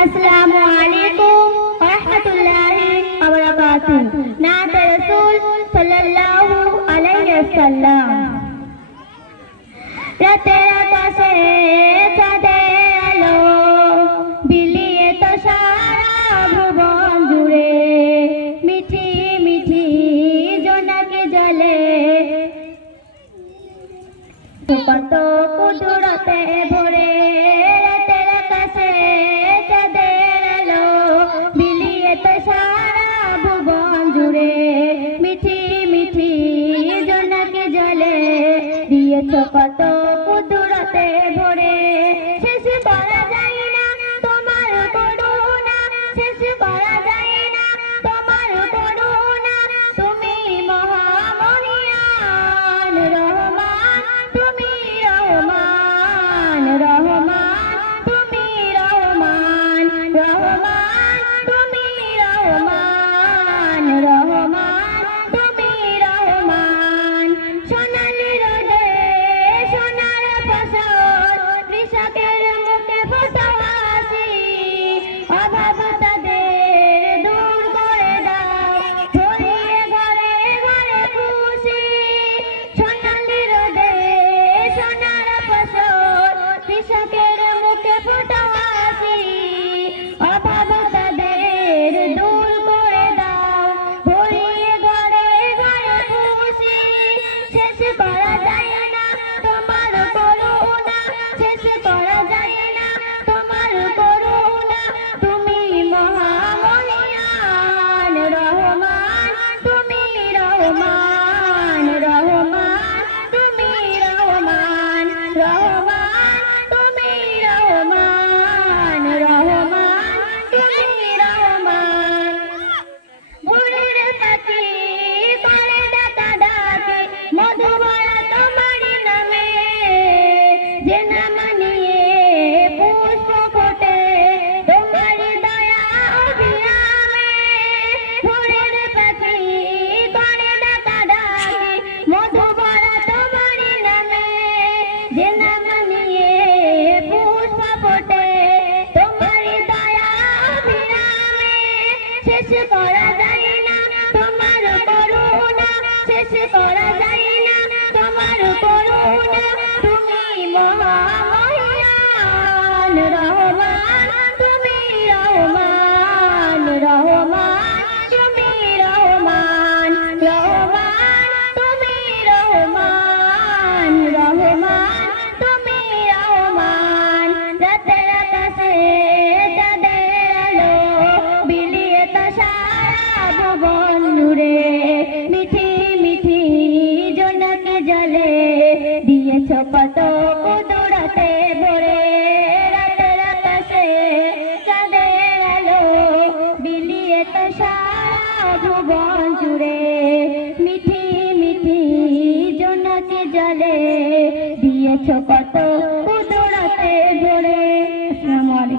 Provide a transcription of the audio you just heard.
আসসালামু আলাইকুম ওয়া রাহমাতুল্লাহি ওয়া বারাকাতুহু। নাত রাসূল সাল্লাল্লাহু আলাইহি ওয়াসাল্লাম। রাতের আকাশে চাঁদের আলো বিলিয়ে তো সারা ভুবন জুড়ে, মিঠি মিঠি জোনাকি জলে কত কুদরতে ভরে। রাতের আকাশে চাঁদের আলো বিলিয়ে তো সারা ভুবন জুড়ে, মিঠি মিঠি জোনাকি জলে দিয়েছ কত কুদরতে ভরে। শেষ করা যায় না তোমার করুণা, শেষ করা যায় না তোমার করুণা। তুমি মহামহিয়ান রহমান, তুমি রহমান রহমান, তুমি রহমান রহমান, তুমি রহমান রহমান, তুমি রহমান। সোনালি রোদে সোনার ফসল, কৃষকের মুখে ফোটা হাসি, অভাব তাদের দূর করে দাও, ভরিয়ে ঘরে ঘরে খুশি। সোনালি রোদে সোনার ফসল, কৃষকের মুখে ফোটা হাসি, অভাব তাদের দূর করে দাও, ভরিয়ে ঘরে ঘরে খুশি। শেষ করা যায় না তোমার করুণা, শেষ করা যায় না তোমার করুণা। তুমি মহামহিয়ান রহমান, তুমি রহমান রহমান, তুমি রহমান রহমান, তুমি রহমান রহমান, তুমি রহমান। ভোরের পাখি করে ডাকা ডাকে, মধু ভরা তোমারই নামে, যে নাম নিয়ে পুষ্প ফোটে তোমারই দয়া অবিরামে। ভোরের পাখি করে ডাকা ডাকে, মধু ভরা তোমারই নামে, যে নাম নিয়ে পুষ্প ফোটে তোমারই দয়া অবিরামে। শেষ করা যায় না তোমার করুণা, শেষ করা যায় না তোমার করুণা। তুমি মহামহিয়ান রহমান, তুমি রহমান রহমান, তুমি রহমান রহমান, তুমি রহমান রহমান, তুমি রহমান। রাতের আকাশে চাঁদের আলো বিলিয়ে তো সারা ভুবন জুড়ে, মিঠি মিঠি জোনাকি জলে দিয়েছ কত কুদরতে ভরে। রাতের আকাশে চাঁদের আলো বিলিয়ে তো সারা ভুবন জুড়ে, মিঠি মিঠি জোনাকি জলে দিয়েছ কত